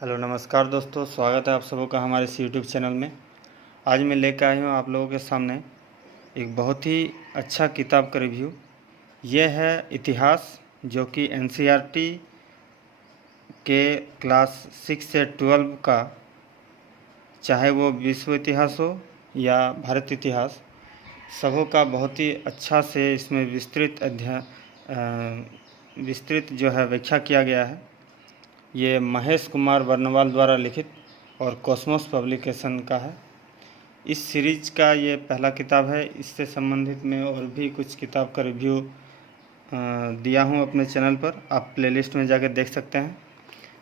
Hello नमस्कार दोस्तों, स्वागत है आप सबों का हमारे इस यूट्यूब चैनल में। आज मैं लेकर आया हूँ आप लोगों के सामने एक बहुत ही अच्छा किताब का रिव्यू। यह है इतिहास, जो कि एनसीईआरटी के क्लास 6 से 12 का, चाहे वो विश्व इतिहास हो या भारत इतिहास, सबों का बहुत ही अच्छा से इसमें विस्तृत जो है व्याख्या किया गया है। ये महेश कुमार वर्णवाल द्वारा लिखित और कॉस्मोस पब्लिकेशन का है। इस सीरीज का ये पहला किताब है। इससे संबंधित मैं और भी कुछ किताब का रिव्यू दिया हूँ अपने चैनल पर, आप प्लेलिस्ट में जाकर देख सकते हैं।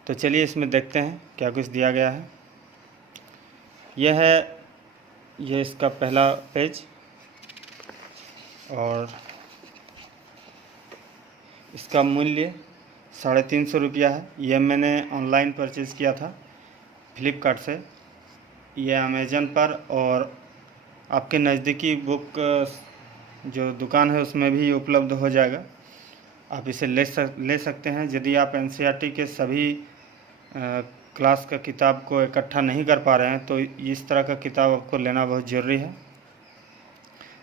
तो चलिए इसमें देखते हैं क्या कुछ दिया गया है। यह इसका पहला पेज और इसका मूल्य 350 रुपया है। यह मैंने ऑनलाइन परचेज़ किया था फ्लिपकार्ट से। यह अमेज़न पर और आपके नज़दीकी बुक जो दुकान है उसमें भी उपलब्ध हो जाएगा। आप इसे ले सकते हैं। यदि आप एनसीईआरटी के सभी क्लास का किताब को इकट्ठा नहीं कर पा रहे हैं तो इस तरह का किताब आपको लेना बहुत ज़रूरी है।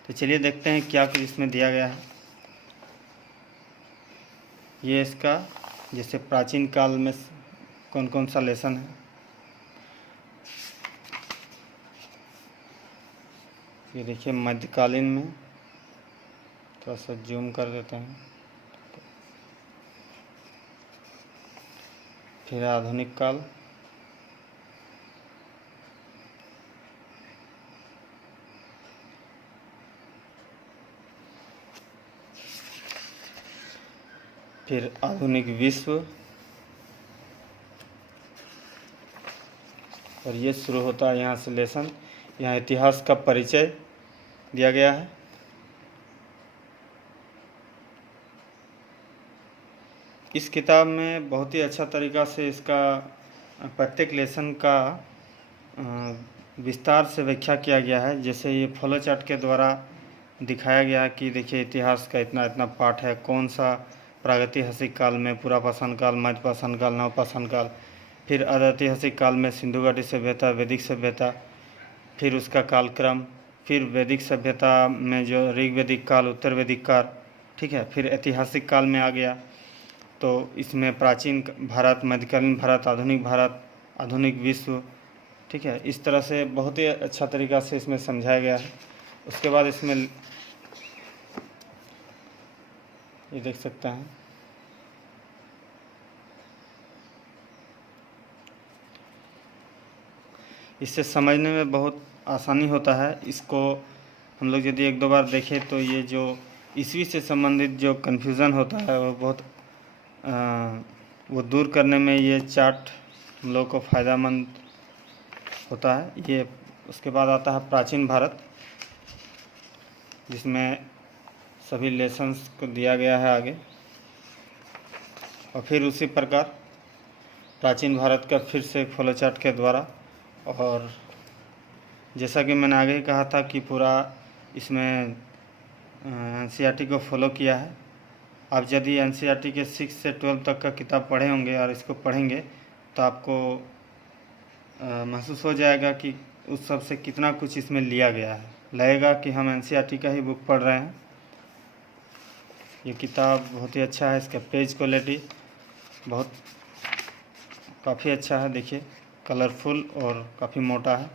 तो चलिए देखते हैं क्या कुछ इसमें दिया गया है। ये इसका जैसे प्राचीन काल में कौन कौन सा लेसन है, ये देखिए मध्यकालीन में, थोड़ा सा जूम कर देते हैं, फिर आधुनिक काल, फिर आधुनिक विश्व, और ये शुरू होता है यहाँ से लेसन। यहाँ इतिहास का परिचय दिया गया है। इस किताब में बहुत ही अच्छा तरीक़ा से इसका प्रत्येक लेसन का विस्तार से व्याख्या किया गया है। जैसे ये फ्लो चार्ट के द्वारा दिखाया गया है कि देखिए इतिहास का इतना इतना पार्ट है, कौन सा प्रागैतिहासिक काल में, पुरापाषाण काल, मध्यपाषाण काल, नवपाषाण काल, फिर अधैतिहासिक काल में सिंधु घाटी सभ्यता, वैदिक सभ्यता, फिर उसका कालक्रम, फिर वैदिक सभ्यता में जो ऋग्वैदिक काल, उत्तर वैदिक काल, ठीक है। फिर ऐतिहासिक काल में आ गया तो इसमें प्राचीन भारत, मध्यकालीन भारत, आधुनिक भारत, आधुनिक विश्व, ठीक है। इस तरह से बहुत ही अच्छा तरीक़ा से इसमें समझाया गया है। उसके बाद इसमें ये देख सकते हैं, इससे समझने में बहुत आसानी होता है। इसको हम लोग यदि एक दो बार देखें तो ये जो ईस्वी से संबंधित जो कन्फ्यूज़न होता है वो दूर करने में ये चार्ट हम लोग को फ़ायदेमंद होता है। ये उसके बाद आता है प्राचीन भारत, जिसमें सभी लेसन्स को दिया गया है आगे। और फिर उसी प्रकार प्राचीन भारत का फिर से फ्लो चार्ट के द्वारा, और जैसा कि मैंने आगे कहा था कि पूरा इसमें एनसीईआरटी को फॉलो किया है। आप यदि एनसीईआरटी के 6 से 12 तक का किताब पढ़े होंगे और इसको पढ़ेंगे तो आपको महसूस हो जाएगा कि उस सब से कितना कुछ इसमें लिया गया है। लगेगा कि हम एनसीईआरटी का ही बुक पढ़ रहे हैं। ये किताब बहुत ही अच्छा है। इसका पेज क्वालिटी बहुत काफ़ी अच्छा है। देखिए कलरफुल और काफ़ी मोटा है।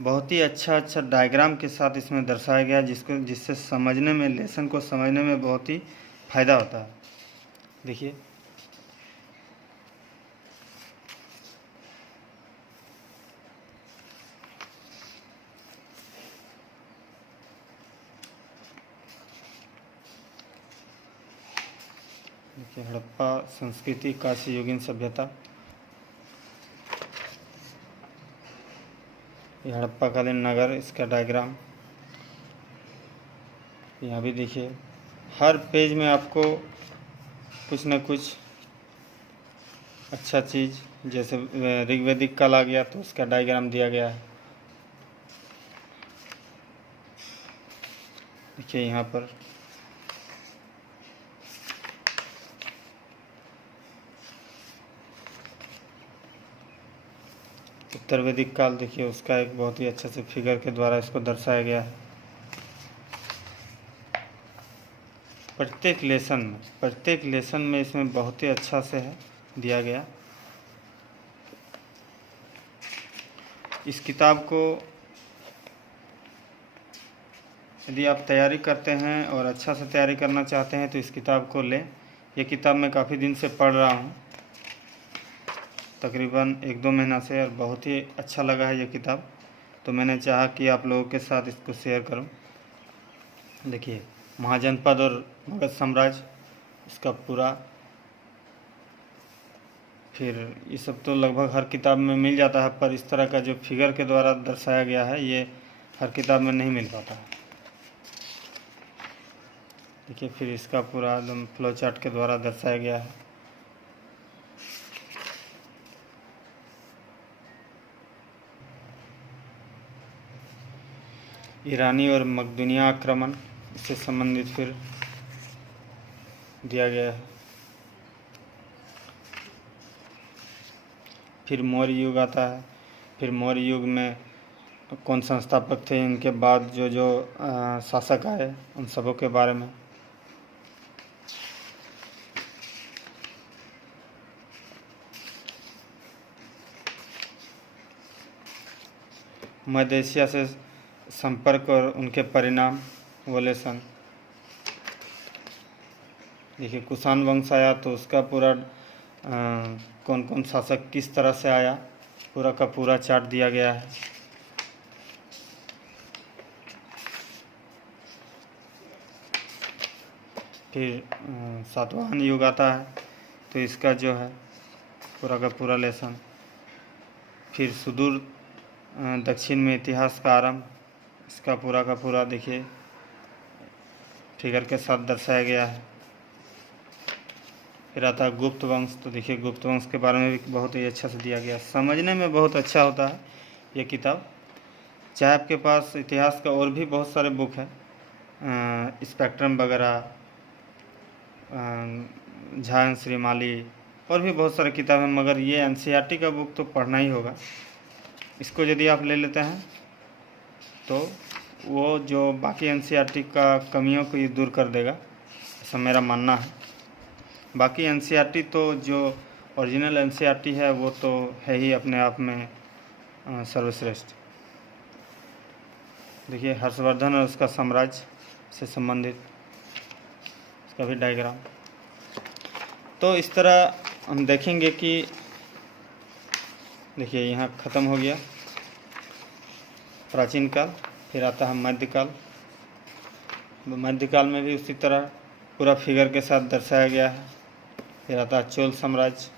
बहुत ही अच्छा डायग्राम के साथ इसमें दर्शाया गया, जिससे समझने में, लेसन को समझने में बहुत ही फ़ायदा होता है। देखिए हड़प्पा संस्कृति, काशी युगीन सभ्यता, ये हड़प्पा कालीन नगर, इसका डायग्राम यहाँ भी देखिए। हर पेज में आपको कुछ न कुछ अच्छा चीज़, जैसे ऋग्वैदिक काल आ गया तो उसका डायग्राम दिया गया है। देखिए यहाँ पर उत्तर वैदिक काल देखिए उसका एक बहुत ही अच्छे से फिगर के द्वारा इसको दर्शाया गया है। प्रत्येक लेसन में इसमें बहुत ही अच्छा से है दिया गया। इस किताब को यदि आप तैयारी करते हैं और अच्छा से तैयारी करना चाहते हैं तो इस किताब को लें। ये किताब मैं काफ़ी दिन से पढ़ रहा हूँ, तकरीबन 1-2 महीना से, और बहुत ही अच्छा लगा है ये किताब, तो मैंने चाहा कि आप लोगों के साथ इसको शेयर करूँ। देखिए, महाजनपद और मगध साम्राज्य इसका पूरा, फिर ये सब तो लगभग हर किताब में मिल जाता है, पर इस तरह का जो फिगर के द्वारा दर्शाया गया है ये हर किताब में नहीं मिल पाता है। देखिए, फिर इसका पूरा एकदम फ्लो चार्ट के द्वारा दर्शाया गया है। ईरानी और मकदूनिया आक्रमण से संबंधित फिर दिया गया है। फिर मौर्य युग आता है। फिर मौर्य युग में कौन संस्थापक थे, इनके बाद जो जो शासक आए उन सबों के बारे में। मध्य एशिया से संपर्क और उनके परिणाम वोलेसन। देखिए, कुषाण वंश आया तो उसका पूरा कौन कौन शासक किस तरह से आया, पूरा का पूरा चार्ट दिया गया है। फिर सातवाहन युग आता है तो इसका जो है पूरा का पूरा लेसन। फिर सुदूर दक्षिण में इतिहास का आरंभ, इसका पूरा का पूरा देखिए फिगर के साथ दर्शाया गया है। फिर आता है गुप्त वंश, तो देखिए गुप्त वंश के बारे में भी बहुत ही अच्छा से दिया गया, समझने में बहुत अच्छा होता है ये किताब। चाहे आपके पास इतिहास का और भी बहुत सारे बुक है, स्पेक्ट्रम वगैरह, झा श्रीमाली, और भी बहुत सारे किताब हैं, मगर ये एनसीईआरटी का बुक तो पढ़ना ही होगा। इसको यदि आप ले लेते हैं तो वो जो बाकी एनसीईआरटी का कमियों को ये दूर कर देगा, ऐसा मेरा मानना है। बाकी एनसीईआरटी तो जो ओरिजिनल एनसीईआरटी है वो तो है ही अपने आप में सर्वश्रेष्ठ। देखिए, हर्षवर्धन और उसका साम्राज्य से संबंधित इसका भी डायग्राम। तो इस तरह हम देखेंगे कि देखिए यहाँ ख़त्म हो गया प्राचीन काल। फिर आता है मध्यकाल। मध्यकाल में भी उसी तरह पूरा फिगर के साथ दर्शाया गया है। फिर आता है चोल साम्राज्य।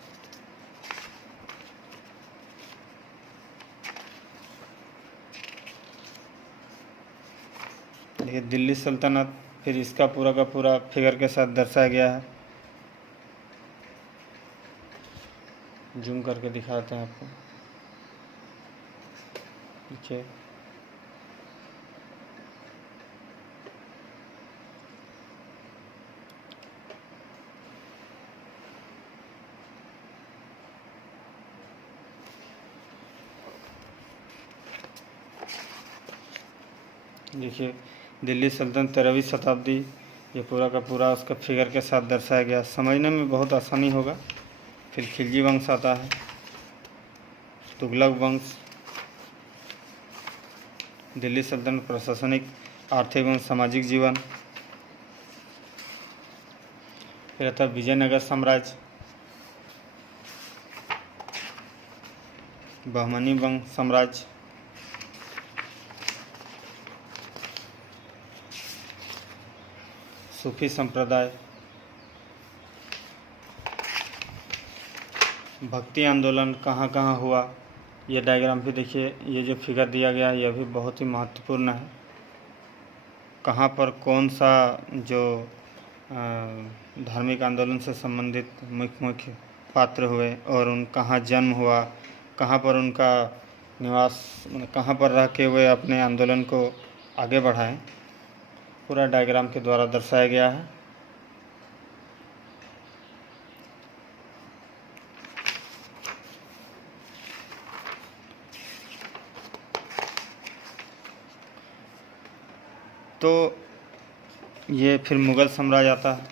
देखिए दिल्ली सल्तनत, फिर इसका पूरा का पूरा फिगर के साथ दर्शाया गया है। जूम करके दिखाते हैं आपको। देखिए देखिए दिल्ली सल्तनत 13वीं शताब्दी, ये पूरा का पूरा उसका फिगर के साथ दर्शाया गया, समझने में बहुत आसानी होगा। फिर खिलजी वंश आता है, तुगलक वंश, दिल्ली सल्तनत प्रशासनिक आर्थिक एवं सामाजिक जीवन। फिर आता है विजयनगर साम्राज्य, बहमनी वंश साम्राज्य, सूफी संप्रदाय, भक्ति आंदोलन कहाँ कहाँ हुआ, ये डायग्राम भी देखिए। ये जो फिगर दिया गया है यह भी बहुत ही महत्वपूर्ण है। कहाँ पर कौन सा जो धार्मिक आंदोलन से संबंधित मुख्य पात्र हुए और उन कहाँ जन्म हुआ, कहाँ पर उनका निवास, कहाँ पर रह के वे अपने आंदोलन को आगे बढ़ाएं, पूरा डायग्राम के द्वारा दर्शाया गया है। तो ये फिर मुग़ल साम्राज्य आता है।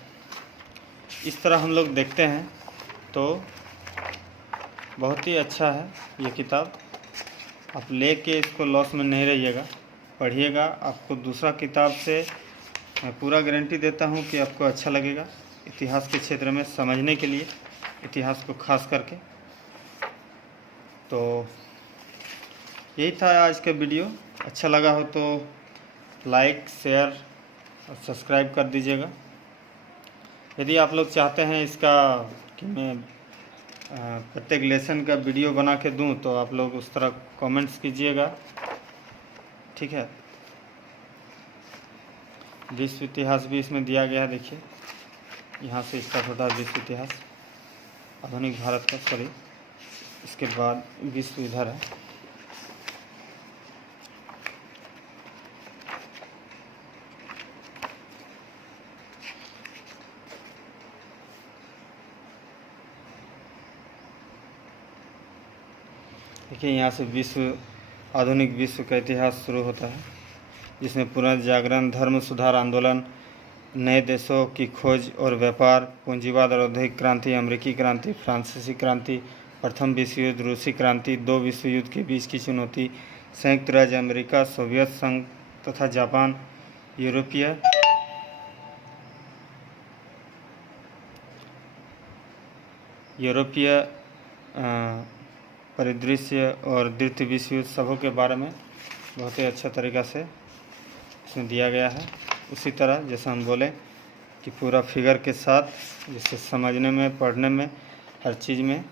इस तरह हम लोग देखते हैं तो बहुत ही अच्छा है ये किताब। आप लेके इसको लॉस में नहीं रहिएगा, पढ़िएगा। आपको दूसरा किताब से मैं पूरा गारंटी देता हूँ कि आपको अच्छा लगेगा, इतिहास के क्षेत्र में समझने के लिए, इतिहास को खास करके। तो यही था आज का वीडियो। अच्छा लगा हो तो लाइक, शेयर और सब्सक्राइब कर दीजिएगा। यदि आप लोग चाहते हैं इसका कि मैं प्रत्येक लेसन का वीडियो बना के दूं तो आप लोग उस तरह कमेंट्स कीजिएगा, ठीक है। विश्व इतिहास भी इसमें दिया गया है, देखिए यहाँ से स्टार्ट होता है विश्व इतिहास, आधुनिक भारत का, सॉरी, इसके बाद विश्व इधर है। देखिए यहाँ से आधुनिक विश्व का इतिहास शुरू होता है, जिसमें पुनर्जागरण, धर्म सुधार आंदोलन, नए देशों की खोज और व्यापार, पूंजीवाद और औद्योगिक क्रांति, अमेरिकी क्रांति, फ्रांसीसी क्रांति, प्रथम विश्व युद्ध, रूसी क्रांति, दो विश्व युद्ध के बीच की चुनौती, संयुक्त राज्य अमेरिका, सोवियत संघ तथा जापान, यूरोपीय परिदृश्य और द्वितीय विश्व युद्ध सबों के बारे में बहुत ही अच्छा तरीक़ा से इसमें दिया गया है। उसी तरह जैसा हम बोले कि पूरा फिगर के साथ, जिससे समझने में, पढ़ने में, हर चीज़ में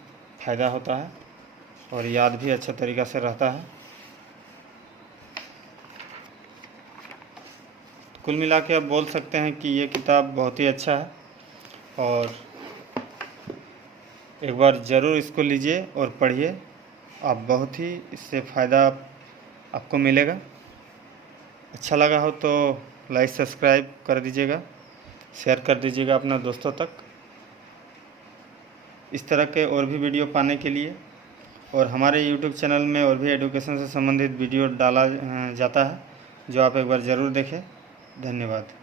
फ़ायदा होता है और याद भी अच्छा तरीक़ा से रहता है। कुल मिला के आप बोल सकते हैं कि ये किताब बहुत ही अच्छा है और एक बार ज़रूर इसको लीजिए और पढ़िए। आप बहुत ही इससे फ़ायदा आपको मिलेगा। अच्छा लगा हो तो लाइक, सब्सक्राइब कर दीजिएगा, शेयर कर दीजिएगा अपना दोस्तों तक। इस तरह के और भी वीडियो पाने के लिए, और हमारे YouTube चैनल में और भी एजुकेशन से संबंधित वीडियो डाला जाता है, जो आप एक बार ज़रूर देखें। धन्यवाद।